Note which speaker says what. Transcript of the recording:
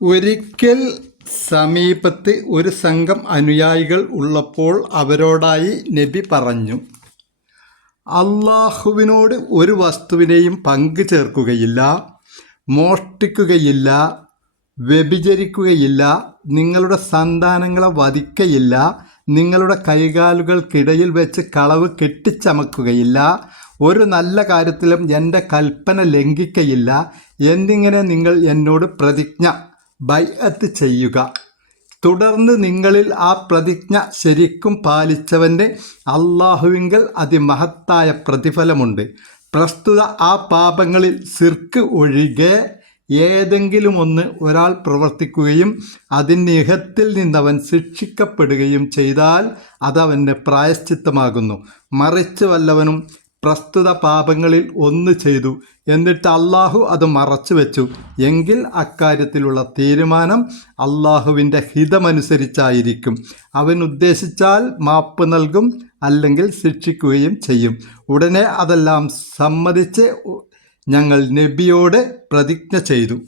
Speaker 1: ഒരിക്കൽ സമീപത്ത് ഒരു സംഘം അനുയായികൾ ഉള്ളപ്പോൾ അവരോടായി നബി പറഞ്ഞു അള്ളാഹുവിനോട് ഒരു വസ്തുവിനെയും പങ്കു ചേർക്കുകയില്ല മോഷ്ടിക്കുകയില്ല വ്യഭിചരിക്കുകയില്ല നിങ്ങളുടെ സന്താനങ്ങളെ വധിക്കയില്ല നിങ്ങളുടെ കൈകാലുകൾക്കിടയിൽ വെച്ച് കളവ് കെട്ടിച്ചമക്കുകയില്ല ഒരു നല്ല കാര്യത്തിലും എന്റെ കൽപ്പന ലംഘിക്കയില്ല എന്നിങ്ങനെ നിങ്ങൾ എന്നോട് പ്രതിജ്ഞ. ബൈഅത്ത് ചെയ്യുക. തുടർന്ന് നിങ്ങളിൽ ആ പ്രതിജ്ഞ ശരിക്കും പാലിച്ചവന്റെ അള്ളാഹുവിങ്കൽ അതിമഹത്തായ പ്രതിഫലമുണ്ട്. പ്രസ്തുത ആ പാപങ്ങളിൽ സിർക്ക് ഒഴികെ ഏതെങ്കിലും ഒന്ന് ഒരാൾ പ്രവർത്തിക്കുകയും അതിന്റെ ഇഹത്തിൽ നിന്നവൻ ശിക്ഷിക്കപ്പെടുകയും ചെയ്താൽ അതവന്റെ പ്രായശ്ചിത്തമാകുന്നു. മറിച്ച് വല്ലവനും പ്രസ്തുത പാപങ്ങളിൽ ഒന്ന് ചെയ്തു. എന്നിട്ട് അള്ളാഹു അത് മറച്ചു വെച്ചു. എങ്കിൽ അക്കാര്യത്തിലുള്ള തീരുമാനം അള്ളാഹുവിന്റെ ഹിതമനുസരിച്ചായിരിക്കും. അവൻ ഉദ്ദേശിച്ചാൽ മാപ്പ് നൽകും അല്ലെങ്കിൽ ശിക്ഷിക്കുകയും ചെയ്യും. ഉടനെ അതെല്ലാം സമ്മതിച്ച് ഞങ്ങൾ നബിയോട് പ്രതിജ്ഞ ചെയ്തു.